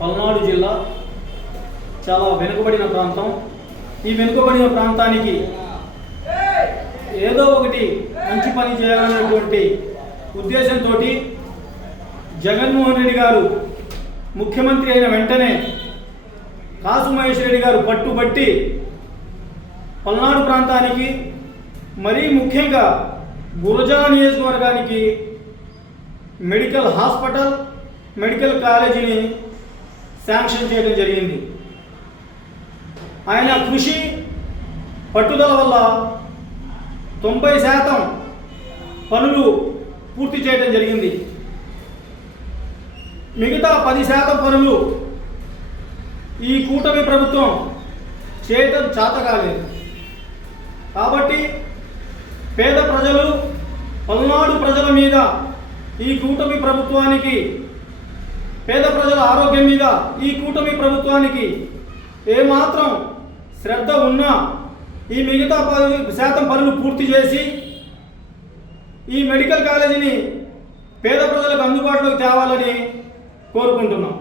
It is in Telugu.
పల్నాడు జిల్లా చాలా వెనుకబడిన ప్రాంతం. ఈ వెనుకబడిన ప్రాంతానికి ఏదో ఒకటి మంచి పని చేయాలనేటువంటి ఉద్దేశంతో జగన్మోహన్ రెడ్డి గారు ముఖ్యమంత్రి అయిన వెంటనే కాసు మహేష్ రెడ్డి గారు పట్టుబట్టి పల్నాడు ప్రాంతానికి మరీ ముఖ్యంగా గురజా నియోజకవర్గానికి మెడికల్ హాస్పిటల్ మెడికల్ కాలేజీని శాంక్షన్ చేయడం జరిగింది. ఆయన కృషి పట్టుదల వల్ల తొంభై శాతం పనులు పూర్తి చేయడం జరిగింది. మిగతా పది శాతం పనులు ఈ కూటమి ప్రభుత్వం చేయటం చేత కాలేదు కాబట్టి పేద ప్రజలు పల్నాడు ప్రజల మీద ఈ కూటమి ప్రభుత్వానికి పేద ప్రజల ఆరోగ్యం మీద ఈ కూటమి ప్రభుత్వానికి ఏమాత్రం శ్రద్ధ ఉన్నా ఈ మిగతా పది శాతం పనులు పూర్తి చేసి ఈ మెడికల్ కాలేజీని పేద ప్రజలకు అందుబాటులోకి తేవాలని కోరుకుంటున్నాం.